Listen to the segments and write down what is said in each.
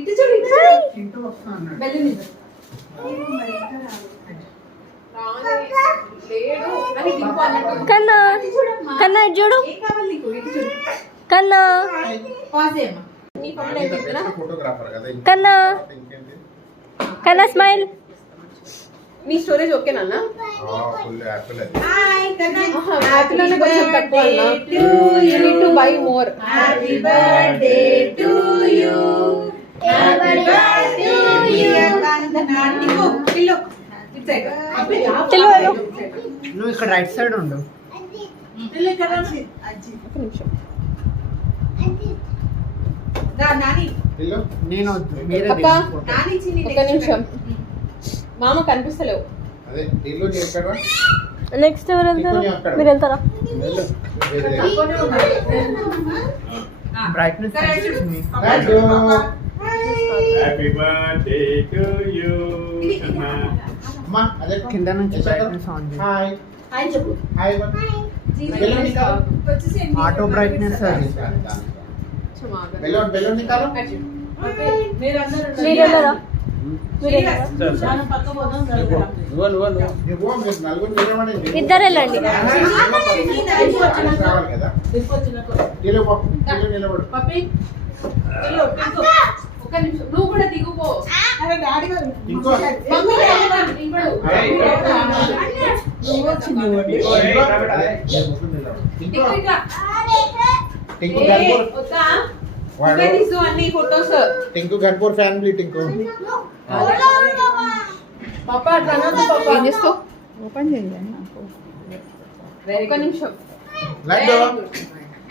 ఇటు చూడు ఇంటూ వస్తా అన్నాడు. బెల్లి మీద కన్నా కన్నా ఇటు చూడు కన్నా కన్నా కన్నా స్మైల్. నీ స్టోరేజ్ ఓకే నాన్న? యాపిల్ అన్న కొంచెం తక్కువ అన్న. You need to buy more. Happy birthday to you. Happy birthday to you. నువ్వు ఇక్కడ రైట్ సైడ్ ఉండు. నేను వద్దు, మీరే అక్క తీసుకో. ఒక్క నిమిషం మామ కనిపిస్తలేవు. నెక్స్ట్ ఎవరు వెళ్తారు? మీరు వెళ్తారా? Brightness Happy birthday to you. కింద నుంచి బ్రైట్నెస్ ఆన్ చేయి. హాయ్ చెప్పు. ఆటో బ్రైట్నెస్ అది. మీరు వెళ్ళారా? మీరు వెళ్ళారా? ఇద్దరు వెళ్ళండి. ఒక్క నిమిషం నువ్వు కూడా దిగుపో. అన్ని ఫొటోస్ టింకు గన్పూర్ ఫ్యామిలీ టింకు పాపా పాపా ఏం చేస్తావు? ఓపెన్ చేయండి. ఒక్క నిమిషం. లడ్డు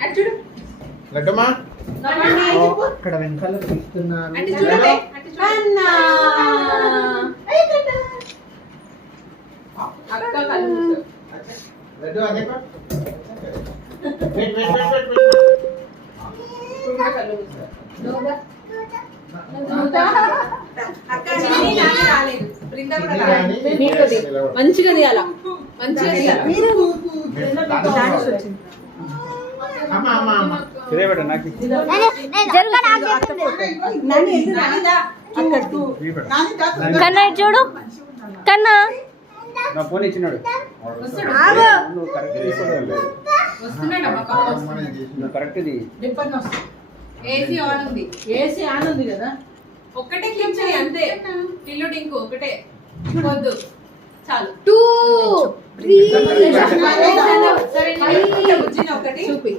అటు చూడు. లడ్డుమా ఇక్కడ వెనకాల తీస్తున్నారు. అంటే చూడండి. అన్నా అక్క కళ్ళు మూసుకో. లడ్డు అదే వెయిట్ కూడా కళ్ళు మూసుకో. మంచిగా తీయాలా? మంచిగా తీయాలా? కన్నా ఇటు చూడు కన్నా. నా ఫోన్ ఇచ్చినాడు కరెక్ట్. ఏసీ ఆన్ ఉంది. ఏసీ ఆన్ ఉంది కదా. ఒక్కటే క్లిక్ చేయి అంతే. టిల్లు టింకు ఒకటే వద్దు చాలు. 2 3 సరే ఒకటి చూపి.